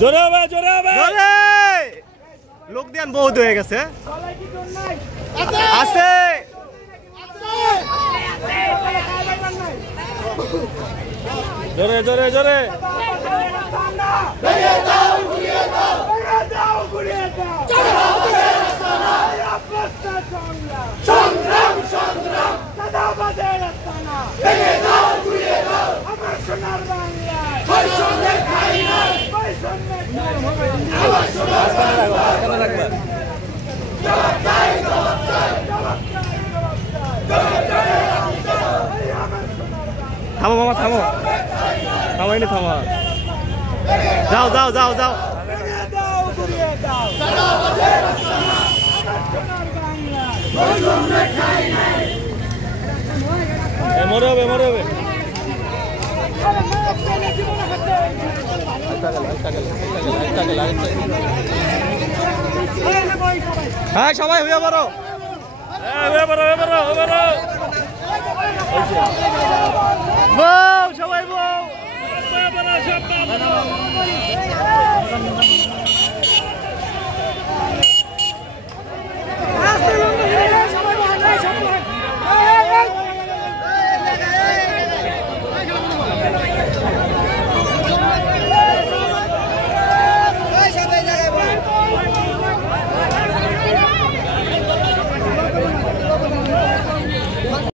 জোরে হবে জোরে হবে লোক দিয়ান বহুত হয়ে গেছে আছে জোরে জোরে জোরে থামো মামা থামো থামো এনে থামো যাও যাও যাও যাও মরে হবে মরে হবে হ্যাঁ সবাই হয়ে পারো বউ সবাই বউ